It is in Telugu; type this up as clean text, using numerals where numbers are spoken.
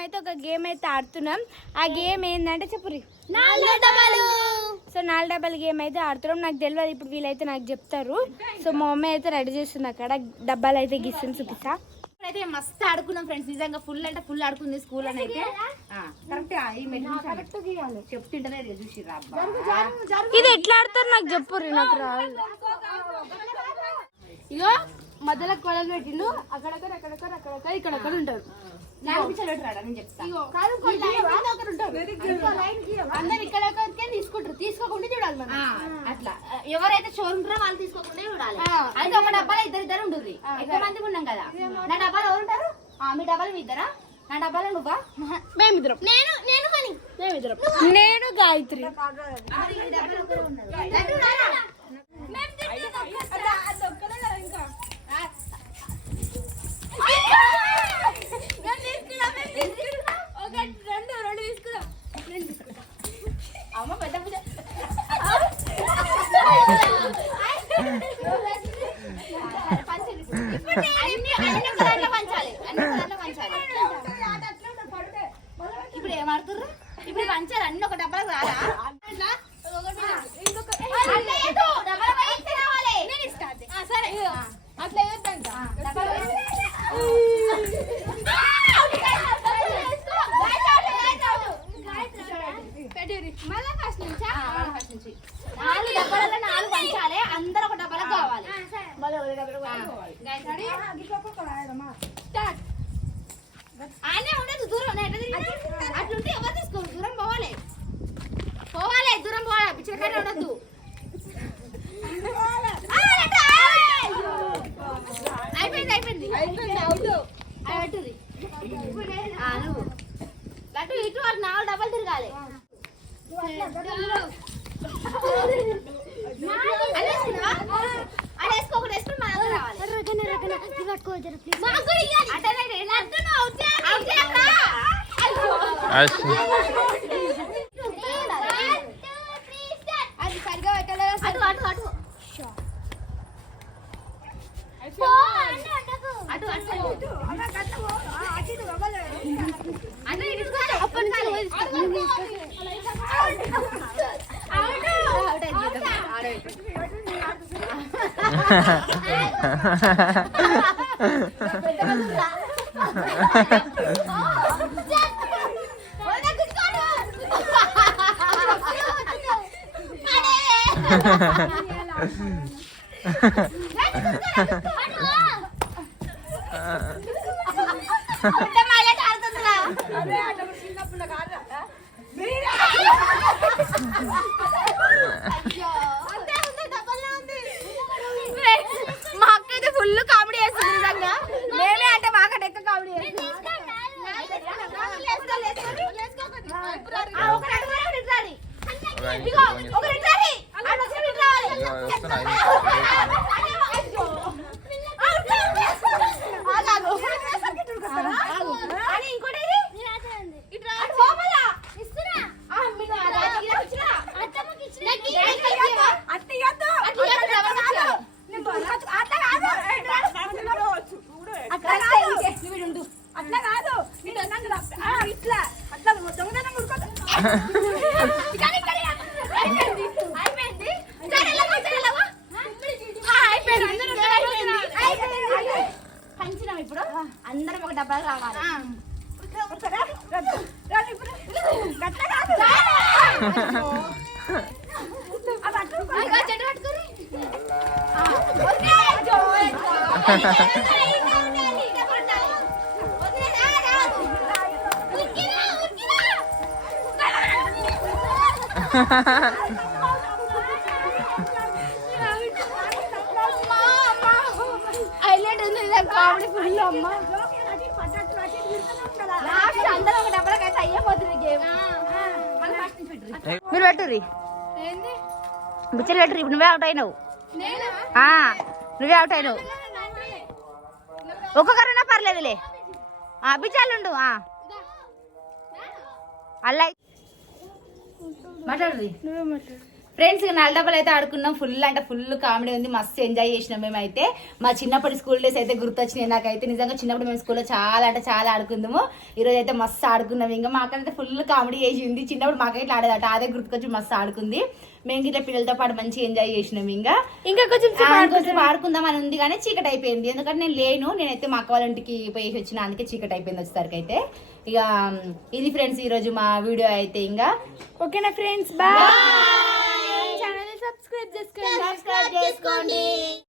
మేమైతే ఒక గేమ్ అయితే ఆడుతున్నాం. ఆ గేమ్ ఏంటంటే చెప్పురి, సో 4 డబ్బాలు గేమ్ అయితే ఆడుతున్నాం. నాకు తెలియదు, ఇప్పుడు వీళ్ళైతే నాకు చెప్తారు. సో మా మమ్మీ అయితే రెడీ చేస్తుంది, అక్కడ డబ్బాలు అయితే గిస్తుంది చూపిస్తా. అయితే మస్తు ఆడుకున్నాం ఫ్రెండ్స్, నిజంగా ఫుల్ అంటే ఫుల్ ఆడుకుంది స్కూల్ అని అయితే. చెప్తుంటే చూసి ఇది ఎట్లా ఆడతారు నాకు చెప్పుర్రి, నాకు రాదు. ఇగో మధ్యలో కొలలు పెట్టిండు, అక్కడక్కడ అక్కడక్కడ అక్కడక్కడ ఇక్కడక్కడ ఉంటారు. నేను చెప్తాను అందరు ఇక్కడ తీసుకుంటారు, తీసుకోకుండా చూడాలి మనం. అట్లా ఎవరైతే చోరు ఉంటారో వాళ్ళు తీసుకోకుండా చూడాలి. అయితే ఒక డబ్బాలో ఇద్దరు ఉంటుంది, ఎక్కువ మంది ఉన్నాం కదా. నా డబ్బాలో ఎవరు ఉంటారు? మీ డబ్బాలు మీ ఇద్దరా? నా డబ్బాలో నువ్వా? మేమిద్దరం. నేను గాయత్రి. అమ్మ పెద్ద పంచాలి. ఇప్పుడు ఏమాడుతుర్రు? ఇప్పుడు పంచాలి అన్ని ఒక డబ్బాలకు రారా? సరే అట్లా నాలుగు డబ్బాలలో 4 పంచాలి, అందరు ఒక డబ్బాలకు కావాలి. ఆయనే ఉండదు, దూరం అట్లుంటే ఎవరు తీసుకోరు. దూరం పోవాలి, దూరం పోవాలి, పిచ్చకాయ ఉండద్దు. అయిపోయింది లడ్డు ఇటు అటు 4 డబ్బాలు తిరగాలి. అది సరిగా పెట్టలేదు. అటు అటు అటు మా అక్క అయితే ఫుల్ కామెడీ చేస్తుంది నిజంగా. మేమే అంటే మాకంటే ఎక్కువ కామెడీ చేస్తుంది. అట్లా కాదు, ఇట్లా అట్లా దొంగతనం ఉడుకోదు. పంచినాం, ఇప్పుడు అందరం ఒక డబ్బాలు రావాలి. చెట్టు పట్టుకుని హైలైట్ ఉంది కామెడీ ఫుల్. అమ్మ లాస్ట్ అందరూ ఒక డబ్బలకైతే అయ్యపోతుంది గేమ్. మీరు పెట్టుర్రి, బిచ్చలు పెట్టుర్రి. ఇప్పుడు నువ్వే అవుట్ అయినావు, నువ్వే అవుట్ అయినావు. ఒక్కొక్కరున్నా పర్లేదులే, బిచ్చాలుండు. అలా మాట్లాడుర్రి. ఫ్రెండ్స్ నాలుగు డబ్బాలు అయితే ఆడుకున్నాం. ఫుల్ అంటే ఫుల్ కామెడీ ఉంది, మస్తు ఎంజాయ్ చేసినాం మేమైతే. మా చిన్నప్పటి స్కూల్ డేస్ అయితే గుర్తొచ్చినాయి నాకైతే. నిజంగా చిన్నప్పుడు మేము స్కూల్లో చాలా అంటే చాలా ఆడుకుందాము. ఈ రోజు అయితే మస్తు ఆడుకున్నాం. ఇంకా మాకైతే ఫుల్ కామెడీ చేసింది. చిన్నప్పుడు మాకైతే ఆడేదట, అదే గుర్తుకొచ్చి మస్తు ఆడుకుంది. మేము ఇట్లా పిల్లలతో పాటు మంచిగా ఎంజాయ్ చేసినాం. ఇంకా కొంచెం ఆడుకుందాం అని ఉంది కానీ చీకటి అయిపోయింది. ఎందుకంటే నేను లేను, నేనైతే మా అక్క వాళ్ళ ఇంటికి పోయేసి వచ్చిన, అందుకే చీకటి అయిపోయింది వచ్చేసరికి అయితే. ఇక ఇది ఫ్రెండ్స్ ఈ రోజు మా వీడియో అయితే. ఇంకా ఓకేనా ఫ్రెండ్స్, బాయ్. ఛానల్ సబ్స్క్రైబ్ చేసుకోండి.